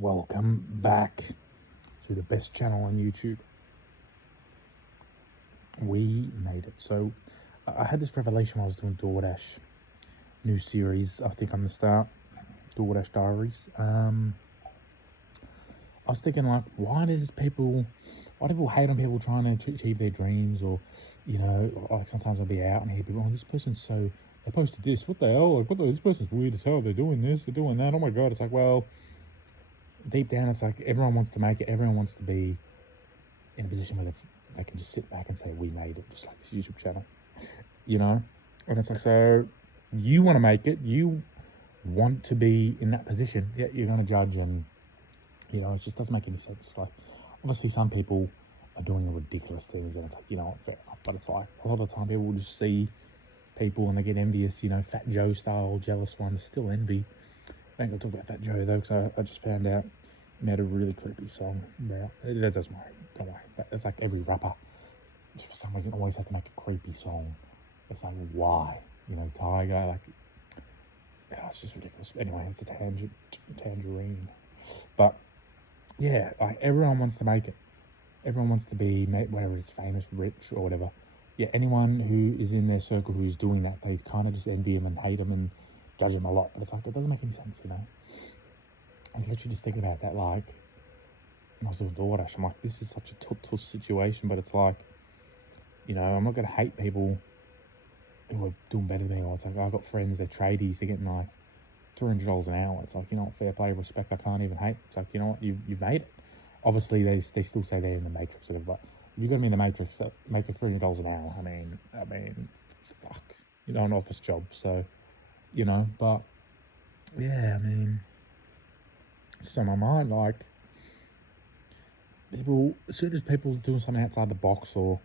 Welcome back to the best channel on YouTube. We made it. So I had this revelation when I was doing DoorDash new series. I think I'm gonna start DoorDash Diaries. I was thinking, like, why do people hate on people trying to achieve their dreams? Or, you know, like sometimes I'll be out and hear people, oh, this person's so, they posted this, what the hell, like, this person's weird as hell, they're doing this, they're doing that, oh my god. It's like, well, deep down, it's like everyone wants to make it. Everyone wants to be in a position where they can just sit back and say, we made it, just like this YouTube channel, you know? And it's like, so you want to make it, you want to be in that position, yet you're going to judge, and, you know, it just doesn't make any sense. It's like, obviously some people are doing ridiculous things, and it's like, you know, fair enough, but it's like, a lot of the time people will just see people and they get envious, you know, Fat Joe style, jealous ones, still envy. I ain't gonna talk about Fat Joe though, because I just found out he made a really creepy song about it. That doesn't worry, don't worry. But it's like every rapper, just for some reason, always has to make a creepy song. It's like, why? You know, Tiger, like, yeah, it's just ridiculous. Anyway, it's a tangerine. But yeah, like everyone wants to make it. Everyone wants to be, whether it's famous, rich, or whatever. Yeah, anyone who is in their circle who's doing that, they kind of just envy him and hate him and judge him a lot. But it's like, it doesn't make any sense, you know? I was literally just thinking about that, like, when I was doing DoorDash, I'm like, this is such a tough situation, but it's like, you know, I'm not going to hate people who are doing better than me. Or it's like, I've got friends, they're tradies, they're getting like $200 an hour. It's like, you know what, fair play, respect, I can't even hate. It's like, you know what, you've made it. Obviously, they still say they're in the Matrix, or whatever, but if you're going to be in the Matrix, make it $300 an hour. I mean, fuck, you know, an office job, so, you know, but, yeah, I mean, it's just on my mind, like, people, as soon as people doing something outside the box or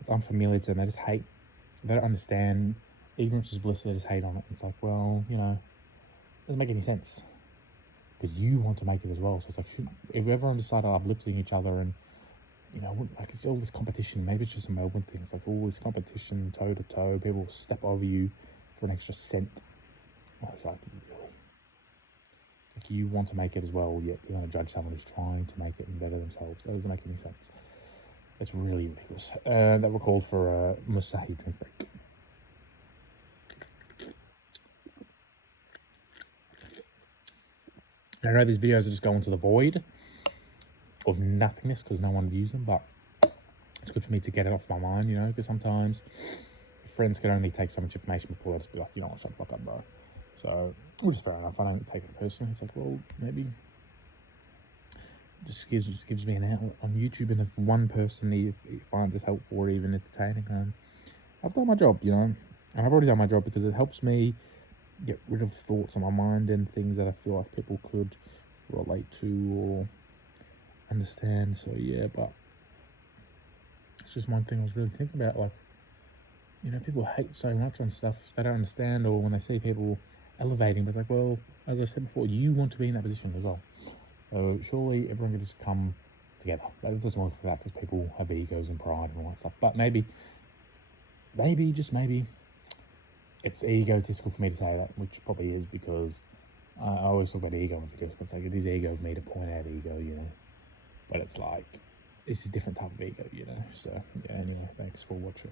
it's unfamiliar to them, they just hate, they don't understand, ignorance is bliss, they just hate on it. It's like, well, you know, it doesn't make any sense, because you want to make it as well. So it's like, if everyone decided uplifting each other and, you know, like, it's all this competition. Maybe it's just a Melbourne thing. It's like all this competition, toe to toe, people will step over you for an extra cent. It's like, really? Like, you want to make it as well, yet you're going to judge someone who's trying to make it and better themselves. That doesn't make any sense. It's really ridiculous. That we're called for a Musahi drink break. I know these videos are just going to the void of nothingness because no one views them, but it's good for me to get it off my mind, you know, because sometimes friends can only take so much information before they just be like, you know what, shut the fuck up, bro. So, which is fair enough. I don't take it personally. It's like, well, maybe just gives me an outlet on YouTube, and if one person he finds this helpful or even entertaining, I've done my job, you know. And I've already done my job, because it helps me get rid of thoughts on my mind and things that I feel like people could relate to or understand. So yeah, but it's just one thing I was really thinking about, like, you know, people hate so much on stuff they don't understand, or when they see people elevating, but it's like, well, as I said before, you want to be in that position as well. So surely everyone can just come together. But it doesn't work for that, because people have egos and pride and all that stuff. But maybe, just maybe, it's egotistical for me to say that, which probably is, because I always talk about ego in videos, but it's like, it is ego of me to point out ego, you know. But it's like, it's a different type of ego, you know. So yeah, anyway, thanks for watching.